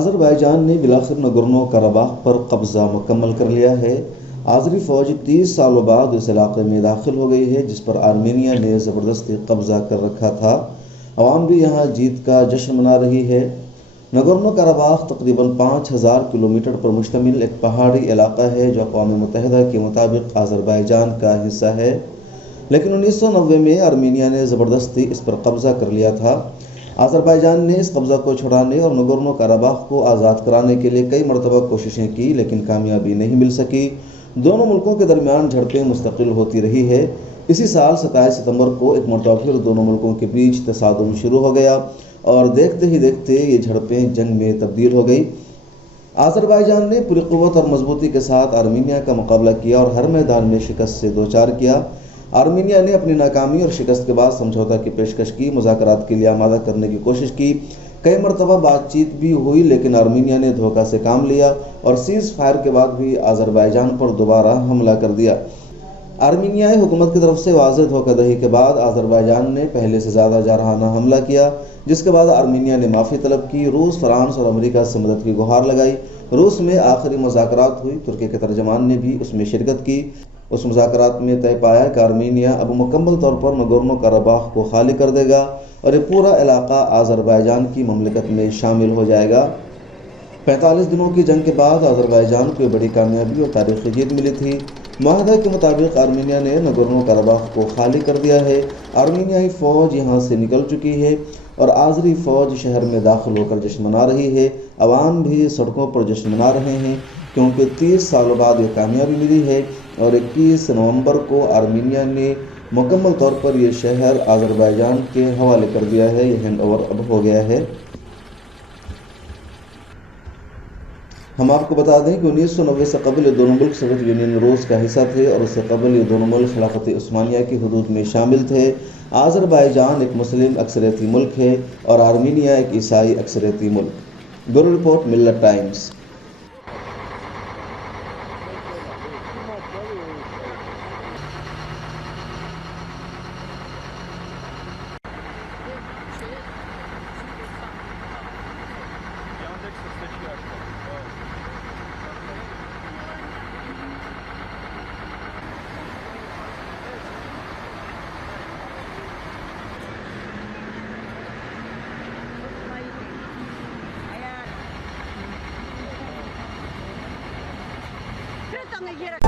Azerbaijan ने बिलाखिर Nagorno Karabakh पर कब्ज़ा मुकम्मल कर लिया है। आज़री फ़ौज 30 सालों बाद इस इलाके में दाखिल हो गई है, जिस पर आर्मीनिया ने ज़बरदस्ती कब्ज़ा कर रखा था। अवाम भी यहाँ जीत का जश्न मना रही है। नगोर्नो कराबाख तकरीबन 5000 किलोमीटर पर मुश्तमिल एक पहाड़ी इलाका है जो अक़वाम मुत्तहिदा के मुताबिक अज़रबैजान का हिस्सा है, लेकिन 1990 में आर्मीनिया ने ज़बरदस्ती इस पर कब्ज़ा कर लिया था। अज़रबैजान ने इस कब्ज़ा को छुड़ाने और नगोर्नो कराबाख को आज़ाद कराने के लिए कई मरतबा कोशिशें की, लेकिन कामयाबी नहीं मिल सकी। दोनों मुल्कों के दरमियान झड़पें मुस्तकिल होती रही है। इसी साल 27 सितंबर को एक मरतबा फिर दोनों मुल्कों के बीच तसादुम शुरू हो गया और देखते ही देखते ये झड़पें जंग में तब्दील हो गई। अज़रबैजान ने पूरी क़ुव्वत और मजबूती के साथ आर्मीनिया का मुकाबला किया और हर मैदान में शिकस्त से दो चार किया। आर्मीनिया ने अपनी नाकामी और शिकस्त के बाद समझौता की पेशकश की, मुज़ाकरात के लिए आमादा करने की कोशिश की। कई मरतबा बातचीत भी हुई, लेकिन आर्मीनिया ने धोखा से काम लिया और सीज़ फायर के बाद भी अज़रबैजान पर दोबारा हमला कर दिया। आर्मीनियाई हुकूमत की तरफ से वाज़ेह धोखाधड़ी के बाद अज़रबैजान ने पहले से ज़्यादा जारहाना हमला किया, जिसके बाद आर्मीनिया ने माफ़ी तलब की। रूस, फ्रांस और अमेरिका से मदद की गुहार लगाई। रूस में आखिरी मुज़ाकरात हुई, तुर्की के तर्जमान ने भी उसमें शिरकत की। उस मुज़ाकरात में तय पाया कि आर्मीनिया अब मुकम्मल तौर पर नगोर्नो कराबाख को खाली कर देगा और ये पूरा इलाका अज़रबैजान की ममलिकत में शामिल हो जाएगा। 45 दिनों की जंग के बाद अज़रबैजान को बड़ी कामयाबी और तारीख़ी जीत मिली थी। माहदा के मुताबिक आर्मीनिया ने नगोर्नो कराबाख को खाली कर दिया है। आर्मीनियाई फ़ौज यहाँ से निकल चुकी है और आज़री फ़ौज शहर में दाखिल होकर जश्न मना रही है। अवाम भी सड़कों पर जश्न मना रहे हैं, क्योंकि 30 सालों बाद ये कामयाबी मिली है और 21 नवंबर को आर्मीनिया ने मुकम्मल तौर पर यह शहर अज़रबैजान के हवाले कर दिया है। यह हैंड ओवर अब हो गया है। हम आपको बता दें कि 1990 से कबल ये दोनों मुल्क सोवियत यूनियन रूस का हिस्सा थे और उससे कबल ये दोनों मुल्क खिलाफत उस्मानिया की हदूद में शामिल थे। अज़रबैजान एक मुस्लिम अक्सरियती मुल्क है और आर्मीनिया एक ईसाई अक्सरियती मुल्क। ब्यूरो रिपोर्ट, मिल्लत टाइम्स। Ngira